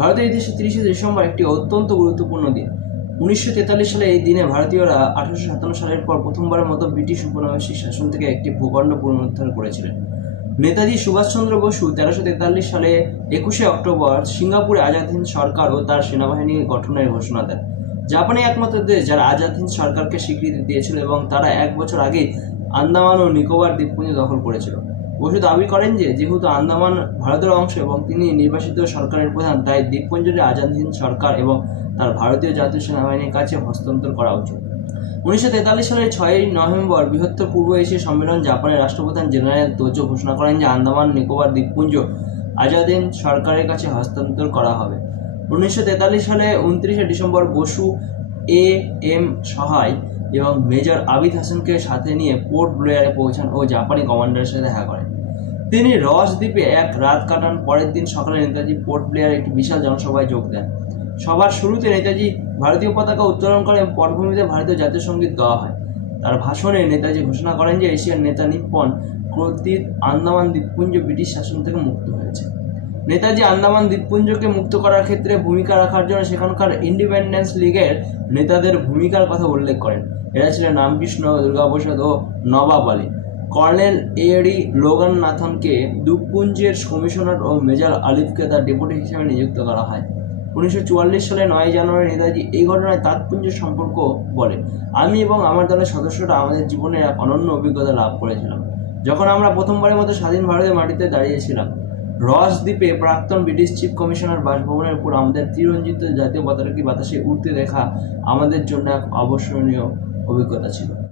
ভারতের ইতিহাসে 30শে ডিসেম্বর একটি অত্যন্ত গুরুত্বপূর্ণ দিন। 1943 সালে এই দিনে ভারতীয়রা 1857 সালের পর প্রথমবারের মতো ব্রিটিশ উপনিবেশিক শাসন থেকে একটি ভূখণ্ড পুনরুদ্ধার করেছিলেন। নেতাজি সুভাষচন্দ্র বসু 1343 সালে 21শে অক্টোবর সিঙ্গাপুরে আজাদ হিন্দ সরকার ও তার সেনাবাহিনী গঠনের ঘোষণা দেন। জাপানে একমাত্র দেশ যারা আজাদ হিন্দ সরকারকে স্বীকৃতি দিয়েছিল এবং তারা 1 বছর আগে আন্দামান ও নিকোবর দ্বীপপুঞ্জ দখল করেছিল। বসু দাবি করেন যে যেহেতু আন্দামান ভারতের অংশ এবং তিনি নির্বাসিত সরকারের প্রধান, তাই দ্বীপপুঞ্জটি আজাদ হিন্দ সরকার এবং তার ভারতীয় জাতীয় সেনাবাহিনীর কাছে হস্তান্তর করা উচিত। 1943 সালের 6ই নভেম্বর বৃহত্তর পূর্ব এশিয়া সম্মেলন জাপানের রাষ্ট্রপ্রধান জেনারেল তোজো ঘোষণা করেন যে আন্দামান নিকোবর দ্বীপপুঞ্জ আজাদ হিন্দ সরকারের কাছে হস্তান্তর করা হবে। 1943 সালে 29শে ডিসেম্বর বসু এম সহায় এবং মেজর আবিদ হাসানকে সাথে নিয়ে পোর্ট ব্লেয়ারে পৌঁছান ও জাপানি কমান্ডারের সাথে দেখা করেন। তিনি রস দ্বীপে এক রাত কাটান। পরের দিন সকালে নেতাজি পোর্ট ব্লেয়ারে একটি বিশাল জনসভায় যোগ দেন। সভার শুরুতে নেতাজি ভারতীয় পতাকা উত্তোলন করেন। পটভূমিতে ভারতীয় জাতীয় সঙ্গীত গাওয়া হয়। তার ভাষণে নেতাজি ঘোষণা করেন যে এশিয়ার নেতা নিপ্পন কর্তৃক আন্দামান দ্বীপপুঞ্জ ব্রিটিশ শাসন থেকে মুক্ত হয়েছে। নেতাজি আন্দামান দ্বীপপুঞ্জকে মুক্ত করার ক্ষেত্রে ভূমিকা রাখার জন্য সেখানকার ইন্ডিপেন্ডেন্স লীগের নেতাদের ভূমিকার কথা উল্লেখ করেন। এরা ছিলেন রামকৃষ্ণ, দুর্গাপ্রসাদ ও নবাব আলী। কর্নেল এডি লোগানাথনকে দ্বীপপুঞ্জের কমিশনার ও মেজর আলিফকে তার ডেপুটি হিসেবে নিযুক্ত করা হয়। 1944 সালে 9 জানুয়ারি নেতাজি এই ঘটনায় তাৎপুঞ্জের সম্পর্ক বলেন, আমি এবং আমার দলের সদস্যরা আমাদের জীবনের এক অনন্য অভিজ্ঞতা লাভ করেছিলাম যখন আমরা প্রথমবারের মতো স্বাধীন ভারতের মাটিতে দাঁড়িয়েছিলাম। রস দ্বীপে প্রাক্তন ব্রিটিশ চিফ কমিশনার বাসভবনের উপর আমাদের ত্রিরঞ্জিত জাতীয় পতাকাটি বাতাসে উড়তে দেখা আমাদের জন্য এক অবিস্মরণীয় অভিজ্ঞতা ছিল।